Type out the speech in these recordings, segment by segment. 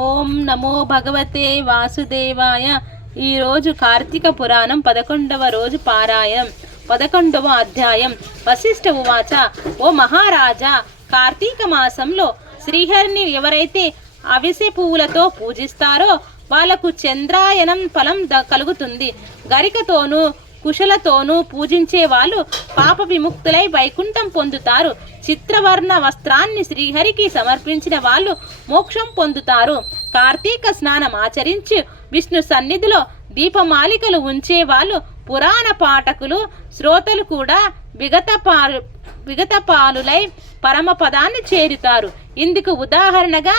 ఓం నమో భగవతే వాసుదేవాయ. ఈరోజు కార్తీక పురాణం 11వ రోజు పారాయణం. 11వ అధ్యాయం. వశిష్ఠ ఉవాచ. ఓ మహారాజా, కార్తీక మాసంలో శ్రీహరిని ఎవరైతే అవిసె పువ్వులతో పూజిస్తారో వాళ్లకు చంద్రాయనం ఫలం కలుగుతుంది. గరికతోనూ కుశలతోనూ పూజించే వాళ్ళు పాప విముక్తులై వైకుంఠం పొందుతారు. చిత్రవర్ణ వస్త్రాన్ని శ్రీహరికి సమర్పించిన వాళ్ళు మోక్షం పొందుతారు. కార్తీక స్నానం ఆచరించి విష్ణు సన్నిధిలో దీపమాలికలు ఉంచే వాళ్ళు పురాణ పాఠకులు శ్రోతలు కూడా విగతపాలులై పరమపదాన్ని చేరుతారు. ఇందుకు ఉదాహరణగా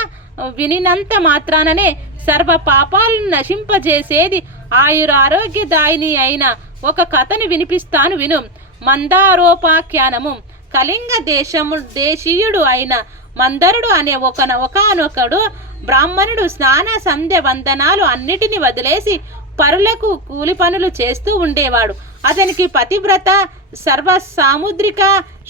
వినినంత మాత్రాననే సర్వ పాపాలను నశింపజేసేది ఆయురారోగ్యదాయిని అయిన ఒక కథను వినిపిస్తాను విను. మందారోపాఖ్యానము. కళింగ దేశీయుడు అయిన మందరుడు అనే ఒకనొకడు బ్రాహ్మణుడు స్నాన సంధ్య వందనాలు అన్నిటిని వదిలేసి పరులకు కూలి పనులు చేస్తూ ఉండేవాడు. అతనికి పతివ్రత, సర్వ సాముద్రిక,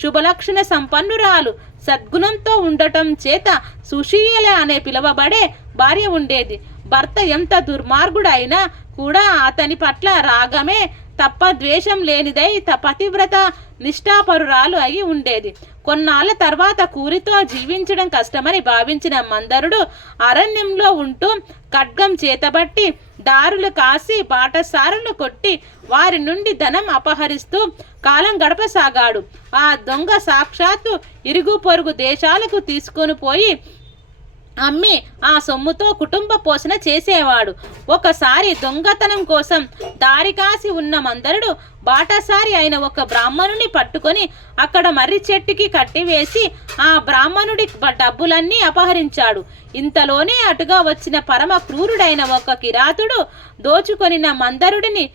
శుభలక్షణ సంపన్నురాలు, సద్గుణంతో ఉండటం చేత సుశీల అనే పిలువబడే భార్య ఉండేది. భర్త ఎంత దుర్మార్గుడైనా కూడా అతని పట్ల రాగమే తప్ప ద్వేషం లేనిదై పతివ్రత నిష్ఠాపరురాలు అయి ఉండేది. కొన్నాళ్ళ తర్వాత కూలితో జీవించడం కష్టమని భావించిన మందరుడు అరణ్యంలో ఉంటూ ఖడ్గం చేతబట్టి దారులు కాసి బాటసారులు కొట్టి వారి నుండి ధనం అపహరిస్తూ కాలం గడపసాగాడు. ఆ దొంగ సాక్షాత్తు ఇరుగు పొరుగు దేశాలకు తీసుకొని పోయి అమ్మి ఆ సొమ్ముతో కుటుంబ పోషణ చేసేవాడు. ఒకసారి దొంగతనం కోసం దారి కాసి ఉన్న మందరుడు బాటసారి అయిన ఒక బ్రాహ్మణుని పట్టుకొని అక్కడ మర్రి చెట్టుకి కట్టివేసి ఆ బ్రాహ్మణుడి డబ్బులన్నీ అపహరించాడు. ఇంతలోనే అటుగా వచ్చిన పరమ క్రూరుడైన ఒక కిరాతుడు దోచుకొనిన మందరుడిని,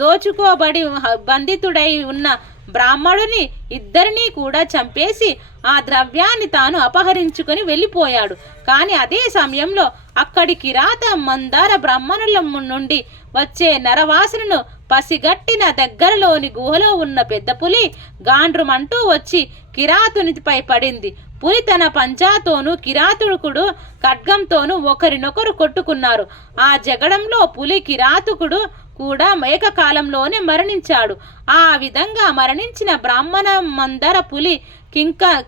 దోచుకోబడి బంధితుడై ఉన్న బ్రాహ్మణుని ఇద్దరినీ కూడా చంపేసి ఆ ద్రవ్యాన్ని తాను అపహరించుకొని వెళ్ళిపోయాడు. కానీ అదే సమయంలో అక్కడి కిరాత మందార బ్రాహ్మణుల నుండి వచ్చే నరవాసనను పసిగట్టిన దగ్గరలోని గుహలో ఉన్న పెద్ద పులి గాండ్రుమంటూ వచ్చి కిరాతునిపై పడింది. పులి తన పంజాతోనూ కిరాతుకుడు ఖడ్గంతోనూ ఒకరినొకరు కొట్టుకున్నారు. ఆ జగడంలో పులి కిరాతుకుడు కూడా ఏకకాలంలోనే మరణించాడు. ఆ విధంగా మరణించిన బ్రాహ్మణ మందర పులి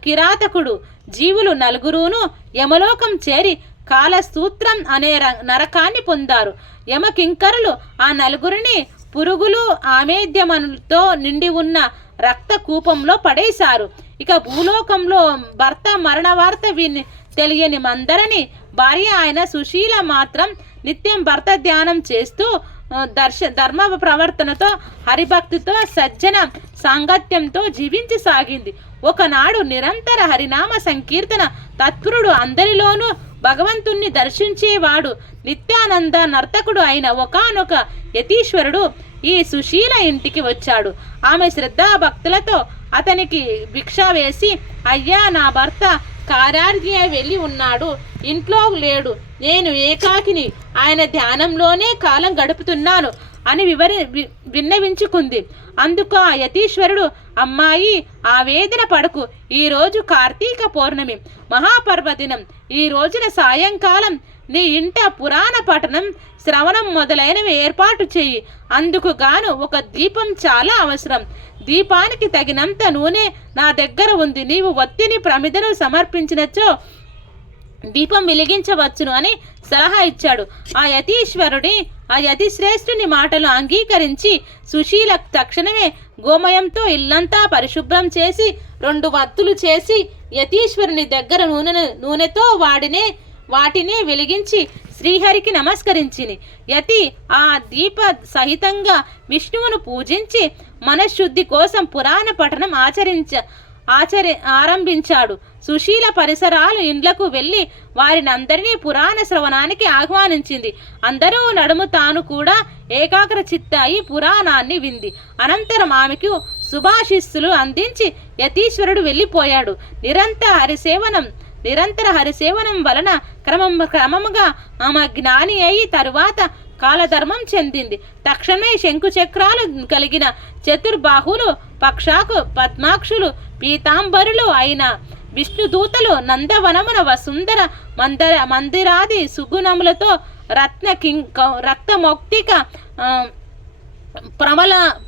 కిరాతకుడు జీవులు నలుగురును యమలోకం చేరి కాలసూత్రం అనే నరకాన్ని పొందారు. యమకింకరులు ఆ నలుగురిని పురుగులు ఆమేద్యములతో నిండి ఉన్న రక్త కూపంలో పడేశారు. ఇక భూలోకంలో భర్త మరణ వార్త తెలియని మందరని భార్య ఆయన సుశీల మాత్రం నిత్యం భర్త ధ్యానం చేస్తూ ధర్మ ప్రవర్తనతో హరిభక్తితో సజ్జన సాంగత్యంతో జీవించసాగింది. ఒకనాడు నిరంతర హరినామ సంకీర్తన తత్పరుడు, అందరిలోనూ భగవంతుణ్ణి దర్శించేవాడు, నిత్యానంద నర్తకుడు అయిన ఒకానొక యతీశ్వరుడు ఈ సుశీల ఇంటికి వచ్చాడు. ఆమె శ్రద్ధాభక్తులతో అతనికి భిక్ష వేసి, అయ్యా, నా భర్త కార్యార్థి వెళ్ళి ఉన్నాడు, ఇంట్లో లేడు, నేను ఏకాకిని, ఆయన ధ్యానంలోనే కాలం గడుపుతున్నాను అని విన్నవించుకుంది. అందుకు ఆ యతీశ్వరుడు, అమ్మాయి, ఆవేదన పడకు, ఈరోజు కార్తీక పౌర్ణమి మహాపర్వదినం. ఈ రోజున సాయంకాలం నీ ఇంట పురాణ పఠనం, శ్రవణం మొదలైనవి ఏర్పాటు చెయ్యి. అందుకు గాను ఒక దీపం చాలా అవసరం. దీపానికి తగినంత నూనె నా దగ్గర ఉంది. నీవు ఒత్తిని ప్రమిదను సమర్పించినచో దీపం వెలిగించవచ్చును అని సలహా ఇచ్చాడు. ఆ యతిశ్రేష్ఠుని మాటలు అంగీకరించి సుశీల తక్షణమే గోమయంతో ఇల్లంతా పరిశుభ్రం చేసి 2 వత్తులు చేసి యతీశ్వరుని దగ్గర నూనెతో వాటినే వెలిగించి శ్రీహరికి నమస్కరించింది. యతి ఆ దీప సహితంగా విష్ణువును పూజించి మనశ్శుద్ధి కోసం పురాణ పఠనం ఆరంభించాడు. సుశీల పరిసరాలు ఇండ్లకు వెళ్ళి వారినందరినీ పురాణ శ్రవణానికి ఆహ్వానించింది. అందరూ నడుము తాను కూడా ఏకాగ్ర చిత్త అయి పురాణాన్ని వింది. అనంతరం ఆమెకు శుభాశిస్సులు అందించి యతీశ్వరుడు వెళ్ళిపోయాడు. నిరంతర హరిసేవనం వలన క్రమముగా ఆమె జ్ఞాని అయి తరువాత కాలధర్మం చెందింది. తక్షణమే శంకుచక్రాలు కలిగిన చతుర్బాహులు, పద్మాక్షులు, పీతాంబరులు అయిన విష్ణుదూతలు నందవనమున వసుందర మందిరాది సుగుణములతో రక్తమౌక్తిక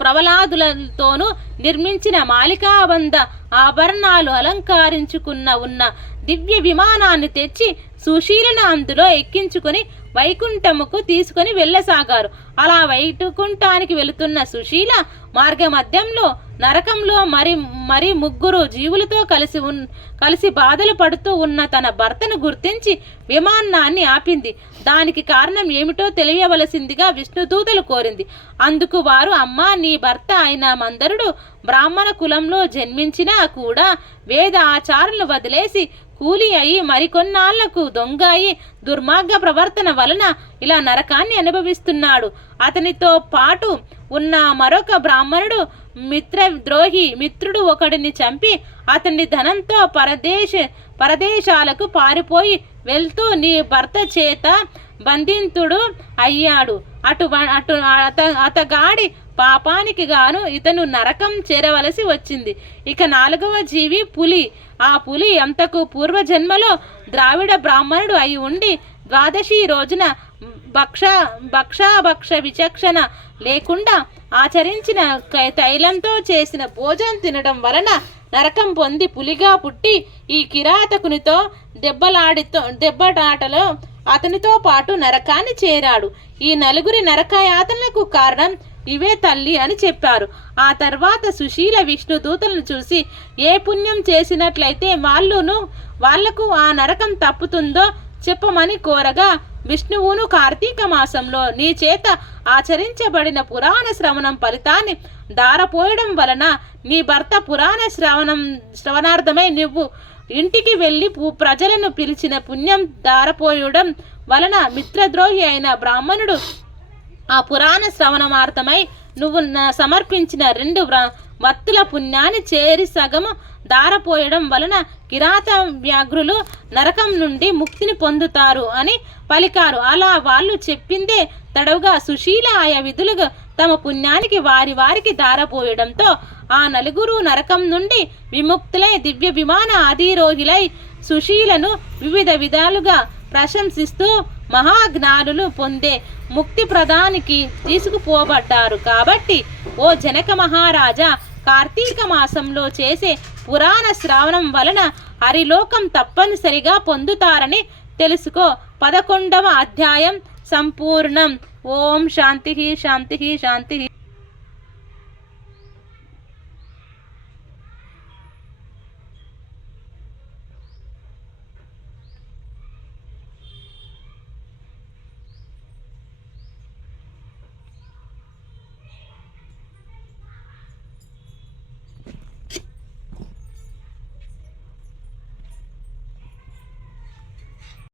ప్రవలాదులతోనూ నిర్మించిన మాలికాబంధ ఆభరణాలు అలంకరించుకున్న ఉన్న దివ్య విమానాన్ని తెచ్చి సుశీలను అందులో ఎక్కించుకొని వైకుంఠముకు తీసుకొని వెళ్ళసాగారు. అలా వైకుంఠానికి వెళుతున్న సుశీల మార్గ మధ్యంలో నరకంలో మరి ముగ్గురు జీవులతో కలిసి బాధలు పడుతూ ఉన్న తన భర్తను గుర్తించి విమానాన్ని ఆపింది. దానికి కారణం ఏమిటో తెలియవలసిందిగా విష్ణుదూతలు కోరింది. అందుకు వారు, అమ్మా, నీ భర్త అయిన మందరుడు బ్రాహ్మణ కులంలో జన్మించినా కూడా వేద ఆచారాలను వదిలేసి కూలి అయి మరికొన్నాళ్లకు దొంగ అయి దుర్మార్గ ప్రవర్తన వలన ఇలా నరకాన్ని అనుభవిస్తున్నాడు. అతనితో పాటు ఉన్న మరొక బ్రాహ్మణుడు మిత్రుడు ఒకడిని చంపి అతన్ని ధనంతో పరదేశాలకు పారిపోయి వెళ్తూ నీ భర్త చేత బంధితుడు అయ్యాడు. అతగాడి పాపానికి గాను ఇతను నరకం చేరవలసి వచ్చింది. ఇక 4వ జీవి పులి. ఆ పులి అంతకు పూర్వజన్మలో ద్రావిడ బ్రాహ్మణుడు అయి ఉండి ద్వాదశి రోజున భక్ష విచక్షణ లేకుండా ఆచరించిన తైలంతో చేసిన భోజనం తినడం వలన నరకం పొంది పులిగా పుట్టి ఈ కిరాతకునితో దెబ్బటాటలో అతనితో పాటు నరకాన్ని చేరాడు. ఈ నలుగురి నరకయాతనకు కారణం ఇవే తల్లి అని చెప్పారు. ఆ తర్వాత సుశీల విష్ణుదూతలను చూసి ఏ పుణ్యం చేసినట్లయితే వాళ్లకు ఆ నరకం తప్పుతుందో చెప్పమని కోరగా, విష్ణువును కార్తీక మాసంలో నీ చేత ఆచరించబడిన పురాణ శ్రవణం ఫలితాన్ని దారపోయడం వలన నీ భర్త పురాణ శ్రవణార్థమై నువ్వు ఇంటికి వెళ్ళి ప్రజలను పిలిచిన పుణ్యం దారపోయడం వలన మిత్రద్రోహి అయిన బ్రాహ్మణుడు ఆ పురాణ శ్రవణమార్థమై నువ్వు సమర్పించిన 2 వత్తుల పుణ్యాన్ని చేరి సగము దారపోయడం వలన కిరాత వ్యాఘ్రులు నరకం నుండి ముక్తిని పొందుతారు అని పలికారు. అలా వాళ్ళు చెప్పిందే తడవుగా సుశీల ఆయా విధులుగా తమ పుణ్యానికి వారికి దారపోయడంతో ఆ నలుగురు నరకం నుండి విముక్తులై దివ్య విమాన అధిరోహిలై సుశీలను వివిధ విధాలుగా ప్రశంసిస్తూ మహాజ్ఞానులు పొందే ముక్తి ప్రదానికి తీసుకుపోబడ్డారు. కాబట్టి ఓ జనక మహారాజా, కార్తీక మాసంలో చేసే పురాణ శ్రావణం వలన హరిలోకం తప్పనిసరిగా పొందుతారని తెలుసుకో. 11వ అధ్యాయం సంపూర్ణం. ఓం శాంతి శాంతి శాంతి.